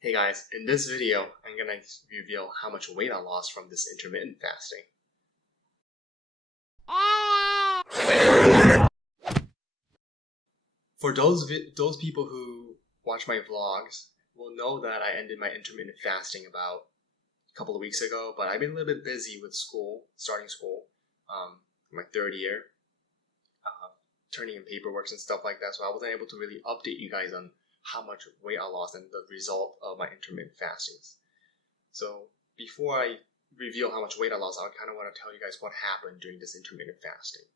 Hey guys, in this video, I'm gonna reveal how much weight I lost from this intermittent fasting. For those people who watch my vlogs will know that I ended my intermittent fasting about a couple of weeks ago, but I've been a little bit busy with school, starting school, my third year, turning in paperwork and stuff like that, so I wasn't able to really update you guys on how much weight I lost and the result of my intermittent fastings. So before I reveal how much weight I lost, I kind of want to tell you guys what happened during this intermittent fasting.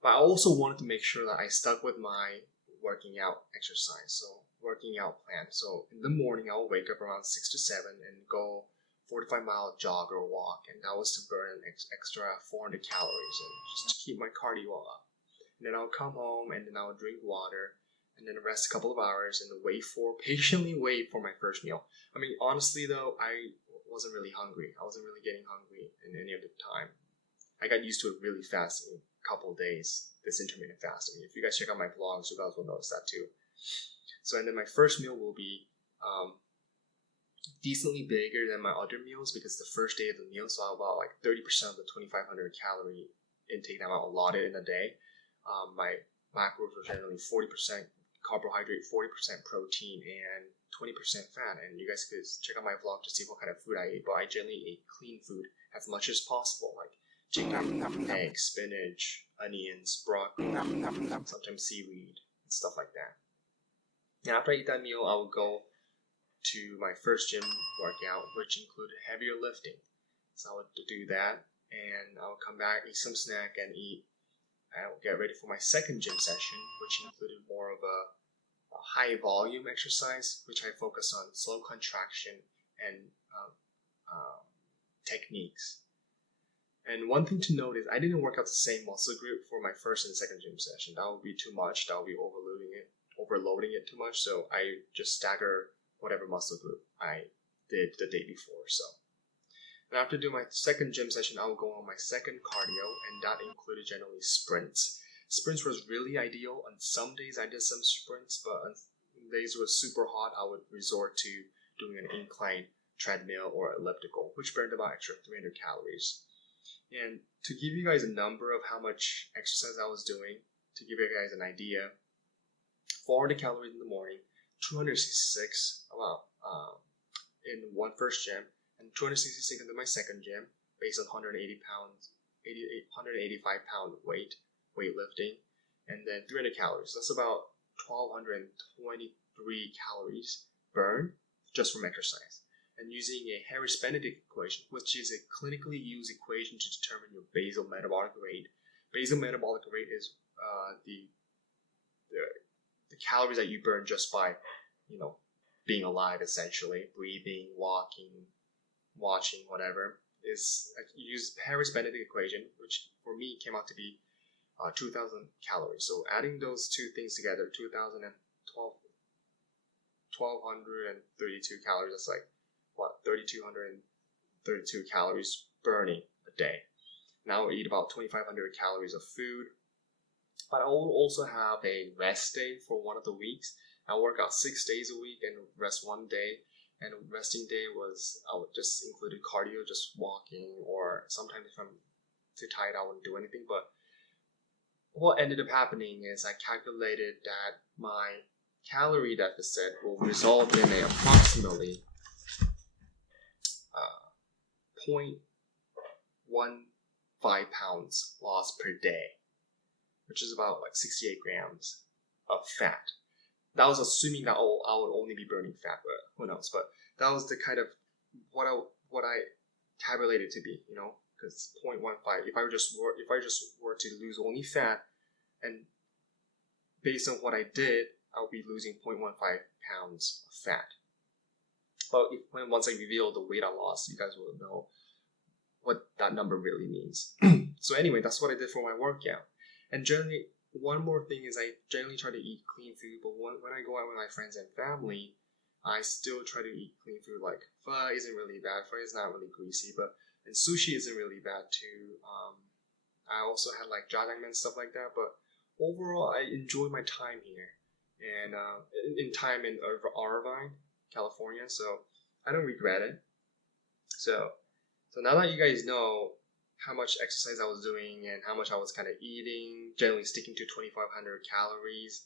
But I also wanted to make sure that I stuck with my working out exercise, so working out plan. So in the morning, I'll wake up around 6 to 7 and go 45-mile jog or walk, and that was to burn an extra 400 calories and just to keep my cardio up. And then I'll come home and then I'll drink water and then rest a couple of hours and patiently wait for my first meal. I mean, honestly though, I wasn't really hungry. I wasn't really getting hungry in any of the time. I got used to it really fast in a couple of days, this intermittent fasting. If you guys check out my vlogs, you guys will notice that too. So, and then my first meal will be decently bigger than my other meals because the first day of the meal, so about like 30% of the 2,500 calorie intake that I'm allotted in a day. My macros were generally 40% carbohydrate, 40% protein, and 20% fat. And you guys could check out my vlog to see what kind of food I ate. But I generally ate clean food as much as possible, like chicken, eggs, spinach, onions, broccoli, sometimes seaweed, and stuff like that. And after I eat that meal, I will go to my first gym workout, which included heavier lifting. So I would do that, and I would come back, eat some snack, and I will get ready for my second gym session, which included more of a high volume exercise, which I focus on slow contraction and techniques. And one thing to note is I didn't work out the same muscle group for my first and second gym session. That would be too much. That would be overloading it too much. So I just stagger whatever muscle group I did the day before. So, and after doing my second gym session, I will go on my second cardio, and that included generally sprints. Sprints was really ideal. On some days I did some sprints, but on days it was super hot, I would resort to doing an incline treadmill or elliptical, which burned about extra 300 calories. And to give you guys a number of how much exercise I was doing, to give you guys an idea, 400 calories in the morning, 266 in one first gym, and 266 in my second gym, based on 185 pound weightlifting, and then 300 calories. That's about 1,223 calories burned just from exercise. And using a Harris-Benedict equation, which is a clinically used equation to determine your basal metabolic rate. Basal metabolic rate is the calories that you burn just by, being alive, essentially, breathing, walking, watching, whatever. Is you use Harris-Benedict equation, which for me came out to be 2,000 calories. So adding those two things together, 1,232 calories, that's like, 3,232 calories burning a day. Now I'll eat about 2,500 calories of food. But I will also have a rest day for one of the weeks. I'll work out 6 days a week and rest one day. And resting day I would just included cardio, just walking, or sometimes if I'm too tired, I wouldn't do anything. But what ended up happening is I calculated that my calorie deficit will result in a approximately 0.15 pounds loss per day, which is about like 68 grams of fat. That was assuming that I would only be burning fat, but who knows? But that was the kind of what I tabulated to be, because 0.15. If I just were to lose only fat, and based on what I did, I would be losing 0.15 pounds of fat. But once I reveal the weight I lost, you guys will know what that number really means. So anyway, that's what I did for my workout. And generally, one more thing is I generally try to eat clean food, but when I go out with my friends and family, I still try to eat clean food. Like pho isn't really bad. Pho is not really greasy, and sushi isn't really bad too. I also had like jjajangmyeon and stuff like that, but overall I enjoy my time here. and in time in Irvine, California. So I don't regret it. So now that you guys know how much exercise I was doing and how much I was kind of eating, generally sticking to 2,500 calories.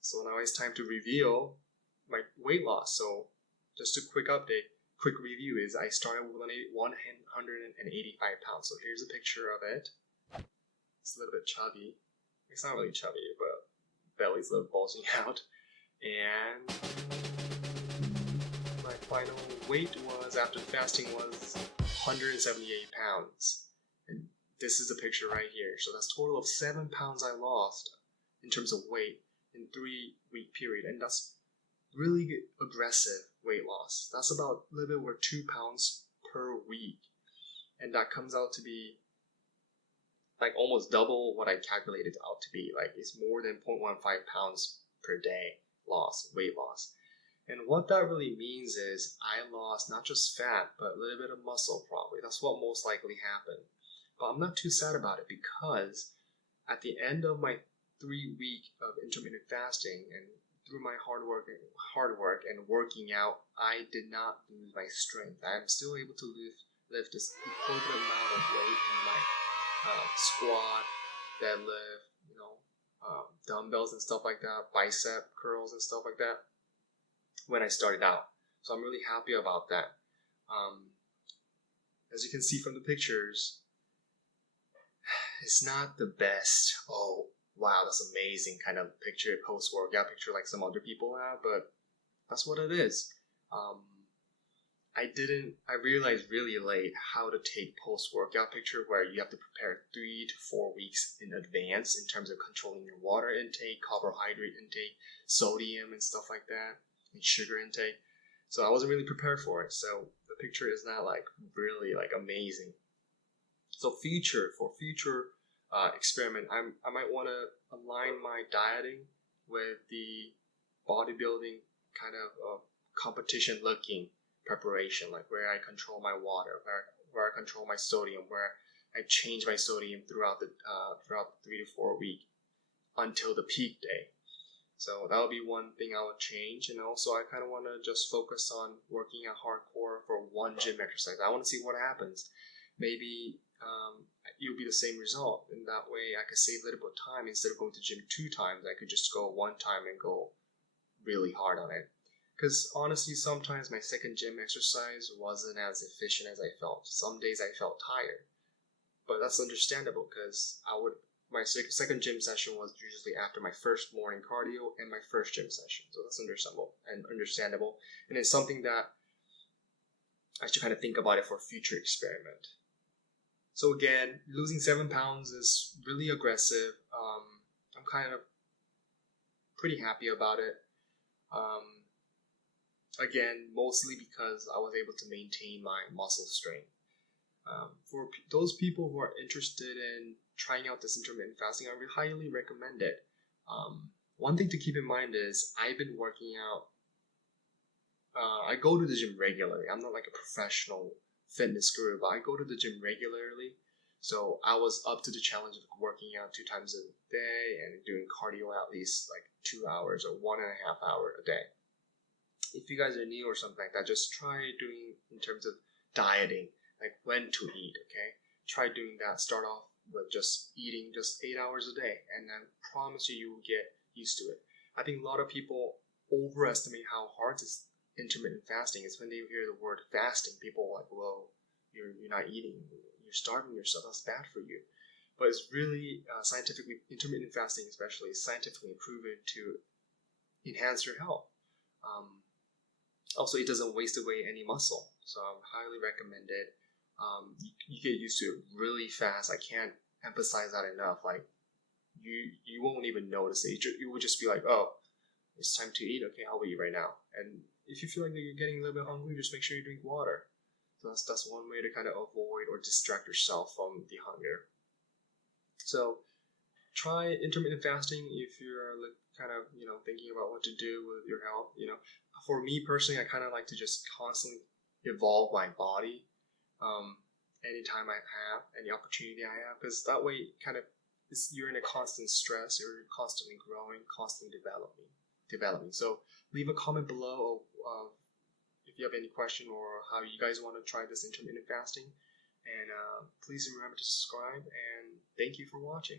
So now it's time to reveal my weight loss. So just a quick review is I started with 185 pounds. So here's a picture of it. It's a little bit chubby. It's not really chubby, but belly's a little bulging out. And my final weight was, after fasting, was 178 pounds. And this is the picture right here. So that's a total of 7 pounds I lost in terms of weight in 3-week period. And that's really aggressive weight loss. That's about a little bit over 2 pounds per week. And that comes out to be like almost double what I calculated out to be. Like it's more than 0.15 pounds per day weight loss. And what that really means is I lost not just fat, but a little bit of muscle probably. That's what most likely happened. But I'm not too sad about it, because at the end of my 3-week of intermittent fasting and through my hard work and working out, I did not lose my strength. I'm still able to lift this equivalent amount of weight in my squat, deadlift, dumbbells and stuff like that, bicep curls and stuff like that when I started out. So I'm really happy about that. As you can see from the pictures, it's not the best, oh wow, that's amazing kind of picture, post-workout picture like some other people have, but that's what it is. I realized really late how to take post-workout picture where you have to prepare 3 to 4 weeks in advance in terms of controlling your water intake, carbohydrate intake, sodium and stuff like that, and sugar intake. So I wasn't really prepared for it. So the picture is not like really like amazing. So future experiment, I might want to align my dieting with the bodybuilding kind of competition looking preparation, like where I control my water, where I control my sodium, where I change my sodium throughout the 3 to 4 week until the peak day. So that would be one thing I would change. And also I kind of want to just focus on working out hardcore for one gym exercise. I want to see what happens. Maybe it'll be the same result, and that way I could save a little bit of time. Instead of going to the gym 2 times, I could just go 1 time and go really hard on it. Because honestly, sometimes my second gym exercise wasn't as efficient as I felt. Some days I felt tired, but that's understandable because my second gym session was usually after my first morning cardio and my first gym session. So that's understandable. And it's something that I should kind of think about it for a future experiment. So again, losing 7 pounds is really aggressive. I'm kind of pretty happy about it. Again, mostly because I was able to maintain my muscle strength. For those people who are interested in trying out this intermittent fasting, I would highly recommend it. One thing to keep in mind is I've been working out. I go to the gym regularly. I'm not like a professional fitness guru, but I go to the gym regularly. So I was up to the challenge of working out 2 times a day and doing cardio at least like 2 hours or 1.5 hours a day. If you guys are new or something like that, just try doing in terms of dieting, like when to eat, okay? Try doing that. Start off with just eating just 8 hours a day, and I promise you will get used to it. I think a lot of people overestimate how hard this intermittent fasting is. When they hear the word fasting, people are like, whoa, you're not eating, you're starving yourself, that's bad for you. But it's really scientifically, intermittent fasting especially, is scientifically proven to enhance your health. Also, it doesn't waste away any muscle, so I highly recommend it. You get used to it really fast. I can't emphasize that enough. Like you won't even notice it. You will just be like, oh, it's time to eat. Okay, I'll eat right now. And if you feel like you're getting a little bit hungry, just make sure you drink water. So that's one way to kind of avoid or distract yourself from the hunger. So try intermittent fasting if you're kind of thinking about what to do with your health. For me personally, I kind of like to just constantly evolve my body anytime I have any opportunity I have, because that way kind of you're in a constant stress. You're constantly growing, constantly developing. So leave a comment below if you have any question or how you guys want to try this intermittent fasting. And please remember to subscribe, and thank you for watching.